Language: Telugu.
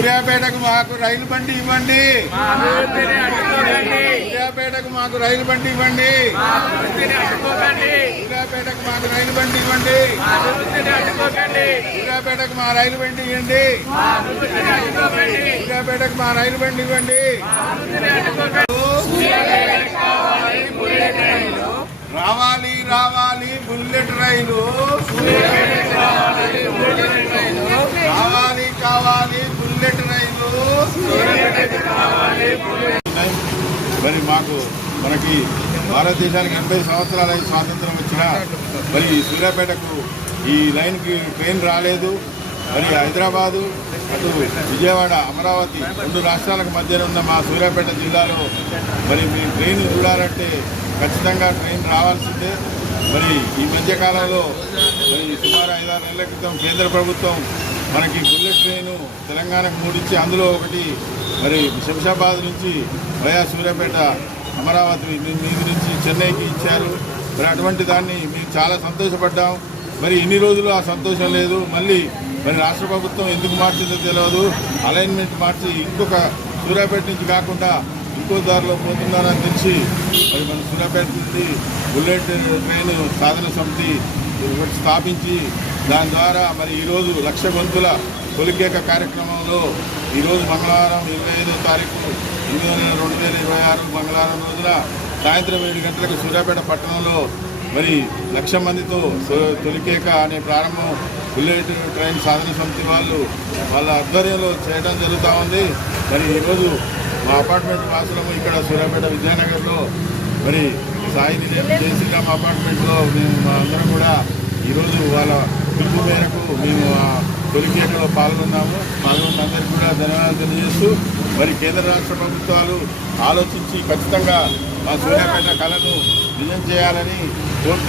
సూర్యాపేటకు మాకు రైలు బండి ఇవ్వండి. సూర్యాపేటకు మాకు రైలు బండి ఇవ్వండి. సూర్యాపేటకు మాకు రైలు బండి ఇవ్వండి. సూర్యాపేటకు మా రైలు బండి ఇవ్వండి. సూర్యాపేటకు మా రైలు బండి ఇవ్వండి. రావాలి రావాలి బుల్లెట్ రైలు. కావాలి కావాలి బుల్లెట్ రైలు. మరి మనకి భారతదేశానికి 80 సంవత్సరాల స్వాతంత్రం వచ్చినా మరి సూర్యాపేటకు ఈ లైన్కి ట్రైన్ రాలేదు. మరి హైదరాబాదు అటు విజయవాడ అమరావతి 2 రాష్ట్రాలకు మధ్యన ఉన్న మా సూర్యాపేట జిల్లాలో మరి మీరు ట్రైన్ చూడాలంటే ఖచ్చితంగా ట్రైన్ రావాల్సిందే. మరి ఈ మధ్యకాలంలో మరి సుమారు 5-6 నెలల క్రితం కేంద్ర ప్రభుత్వం మనకి బుల్లెట్ ట్రైను తెలంగాణకు 3 ఇచ్చి అందులో ఒకటి మరి శంషాబాద్ నుంచి వయా సూర్యాపేట అమరావతి మీద నుంచి చెన్నైకి ఇచ్చారు. మరి అటువంటి దాన్ని మేము చాలా సంతోషపడ్డాం. మరి ఇన్ని రోజులు ఆ సంతోషం లేదు. మళ్ళీ మరి రాష్ట్ర ప్రభుత్వం ఎందుకు మార్చిందో తెలియదు. అలైన్మెంట్ మార్చి ఇంకొక సూర్యాపేట నుంచి కాకుండా ఇంకో దారిలో పోతున్నారని తెలిసి మరి మన సూర్యాపేట నుండి బుల్లెట్ ట్రైన్ సాధన సమితి స్థాపించి దాని ద్వారా మరి ఈరోజు 1,00,000 గొంతుల తొలికేక కార్యక్రమంలో ఈరోజు మంగళవారం 25వ తారీఖు 2026 మంగళవారం రోజున సాయంత్రం 7 గంటలకు సూర్యాపేట పట్టణంలో మరి 1,00,000 మందితో తొలికేక అనే ప్రారంభం బుల్లెట్ ట్రైన్ సాధన సమితి వాళ్ళ ఆధ్వర్యంలో చేయడం జరుగుతూ ఉంది. మరి ఈరోజు మా అపార్ట్మెంట్ వాసులము ఇక్కడ సూర్యాపేట విద్యానగర్లో మరి సాయి నిలయం జయశ్రీరామ్ అపార్ట్మెంట్లో మేము అందరం కూడా ఈరోజు వాళ్ళ పిలుపు మేరకు మేము తొలికేకలో పాల్గొన్న అందరికీ కూడా ధన్యవాదాలు తెలియజేస్తూ మరి కేంద్ర రాష్ట్ర ప్రభుత్వాలు ఆలోచించి ఖచ్చితంగా మా సూర్యాపేట కళను నిజం చేయాలని కోరుతున్నాను.